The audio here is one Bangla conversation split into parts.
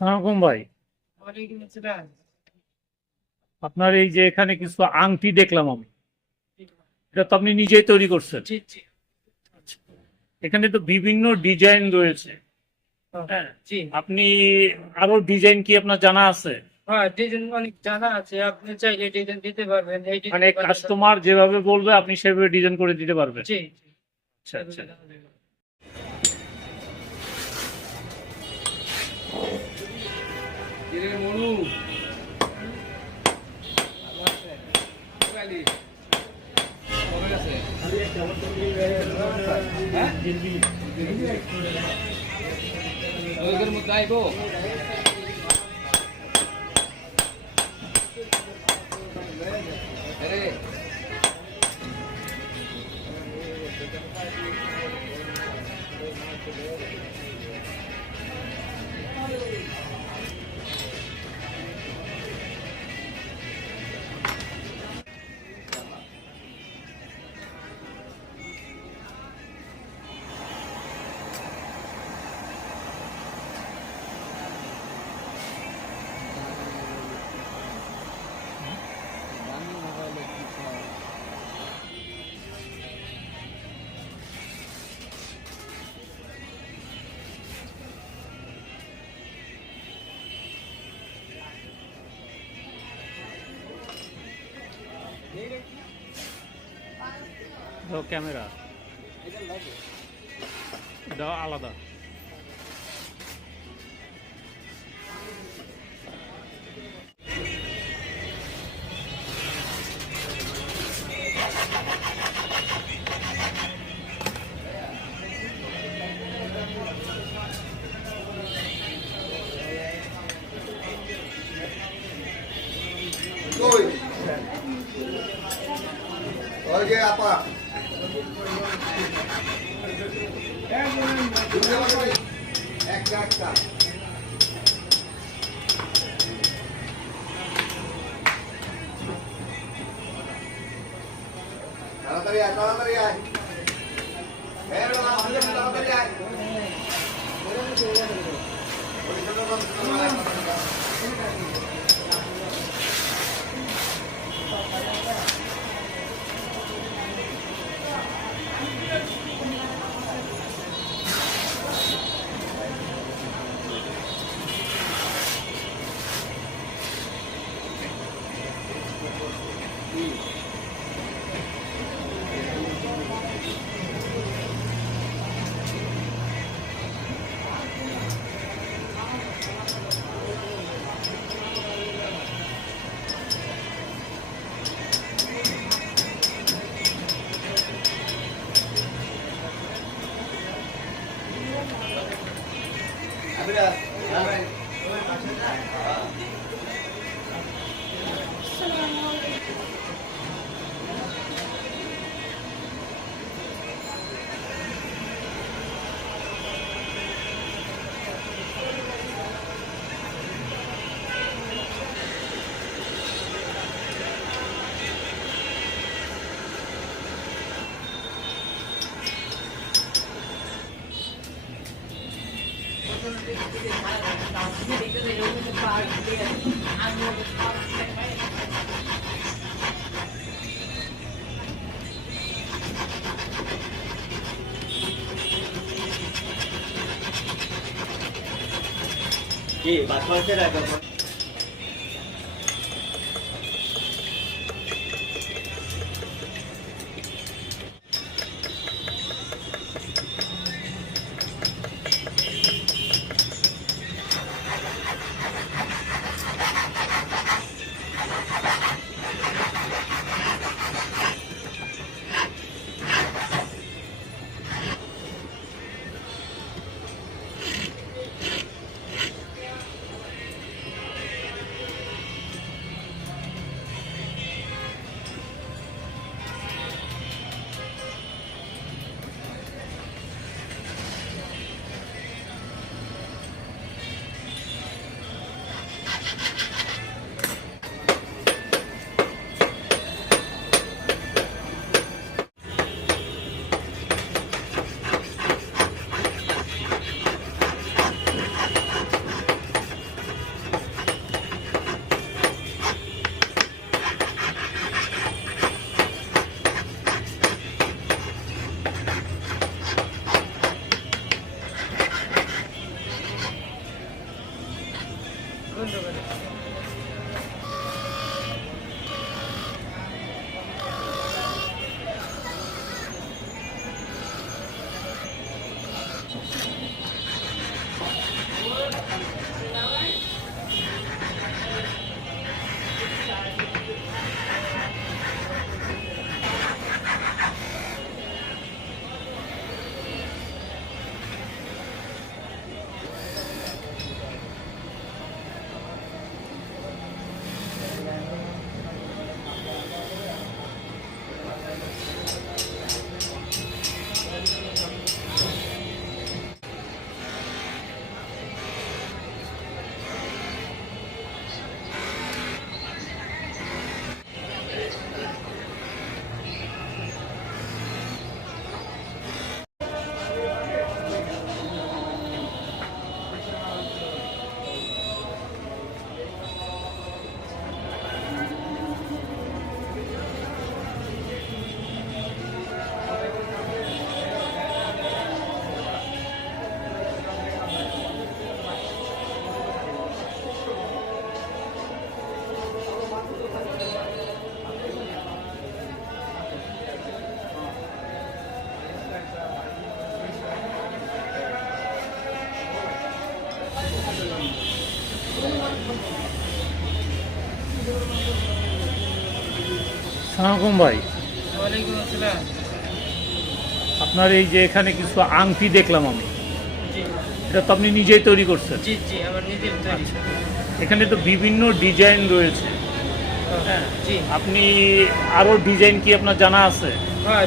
সালামালাইকুম ভাই। আপনার এই যে এখানে কিছু আংটি দেখলাম আমি। এটা তো আপনি নিজেই তৈরি করছেন। এখানে তো বিভিন্ন ডিজাইন রয়েছে। হ্যাঁ আপনি আরও ডিজাইন কি আপনার জানা আছে? হ্যাঁ ডিজাইন অনেক জানা আছে। আপনি চাইলে দিতে পারবেন। এই মানে কাস্টমার যেভাবে বলবে আপনি সেভাবে ডিজাইন করে দিতে পারবেন। জি জি। আচ্ছা আচ্ছা ওইগুলোর মধ্যে আইবো দাও ক্যামেরা। দাও আলাদা। katerian, tolong katerian. Meron mga kapatid, tolong katerian. Meron mga kapatid, tolong katerian. 그래야 ये बात से বন্ধ করে সালামালাইকুম ভাই। আপনার এই যে এখানে কিছু আংটি দেখলাম আমি। এটা তো আপনি নিজেই তৈরি করছেন। তৈরি। এখানে তো বিভিন্ন ডিজাইন রয়েছে। হ্যাঁ। আপনি আরও ডিজাইন কি আপনার জানা আছে? হ্যাঁ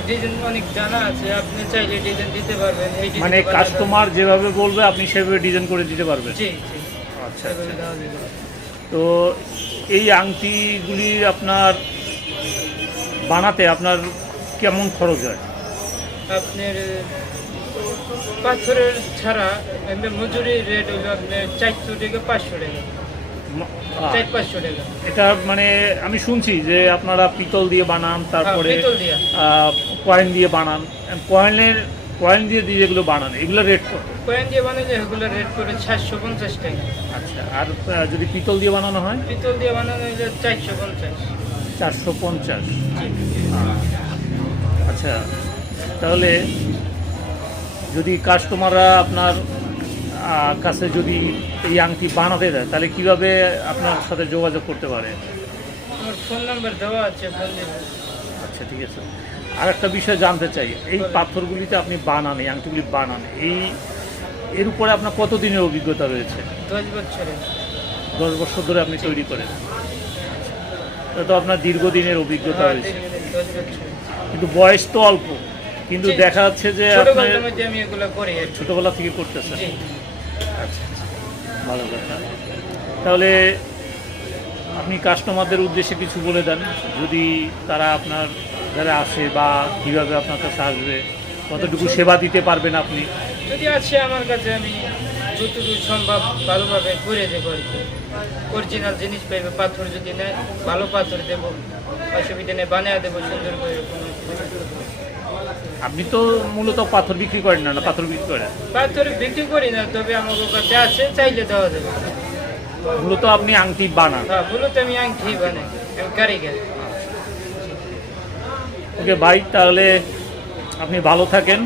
জানা আছে। আপনি চাইলে ডিজাইন দিতে পারবেন মানে কাস্টমার যেভাবে বলবে আপনি সেভাবে ডিজাইন করে দিতে পারবেন। আচ্ছা আচ্ছা। তো এই আংটিগুলি আপনার বানাতে আপনার কেমন খরচ হয়? আপনার পাথরের ছাড়া এমনি মজুরি রেট হলো আপনার চারশো টাকা পাঁচশো টাকা। চার পাঁচশো টাকা। এটা মানে আমি শুনছি যে আপনারা পিতল দিয়ে বানান তারপরে হ্যাঁ, দিয়া। কয়েন দিয়ে বানান। কয়েনের কয়েন দিয়ে দিয়ে যেগুলো বানান এগুলো রেট কত? কয়েন দিয়ে বানালে এগুলো রেট করে সাতশো পঞ্চাশ টাকা। আচ্ছা আর যদি পিতল দিয়ে বানানো হয়? পিতল দিয়ে বানানো হলে চারশো পঞ্চাশ। চারশো পঞ্চাশ। আচ্ছা তাহলে যদি কাস্টমাররা আপনার কাছে যদি এই আংটি বানাতে দেয় তাহলে কীভাবে আপনার সাথে যোগাযোগ করতে পারে? আমার ফোন নাম্বার দেওয়া আছে আচ্ছা ঠিক আছে। আর একটা বিষয় জানতে চাই এই পাথরগুলিতে আপনি বানান এই আংটিগুলি বানান এই এর উপরে আপনার কতদিনের অভিজ্ঞতা রয়েছে? দশ বছরে দশ বছর ধরে আপনি তৈরি করেন। তো আপনার দীর্ঘদিনের অভিজ্ঞতা হ্যাঁ, রয়েছে কিন্তু বয়স তো অল্প। কিন্তু দেখা যাচ্ছে যে আপনি ছোটবেলার মধ্যে আমি এগুলো করি আর কি। ছোটবেলা থেকে করতেছেন। আচ্ছা আচ্ছা। ভালো কথা। তাহলে আপনি কাস্টমারদের উদ্দেশ্যে কিছু বলে দেন। যদি তারা আপনার যারা আসে বা কীভাবে আপনার কাছে আসবে কতটুকু সেবা দিতে পারবেন আপনি? যদি আছে আমার কাছে আমি যতটুকু সম্ভব ভালোভাবে করে দেবো আর অরিজিনাল জিনিস পাইবে পাথর যদি নেয় ভালো পাথর দেবো অসুবিধা নেই বানিয়ে দেবো সুন্দর করে। আপনি তো মূলত পাথর বিক্রি করেন না না পাথর বিক্রি করেন? পাথর বিক্রি করি না তবে আমার কাছে আছে চাইলে দেওয়া যাবে। মূলত আপনি আংটি বানান? হ্যাঁ মূলত আমি আংটি বানাই আমি কারিগর। ওকে ভাই তাহলে আপনি ভালো থাকেন।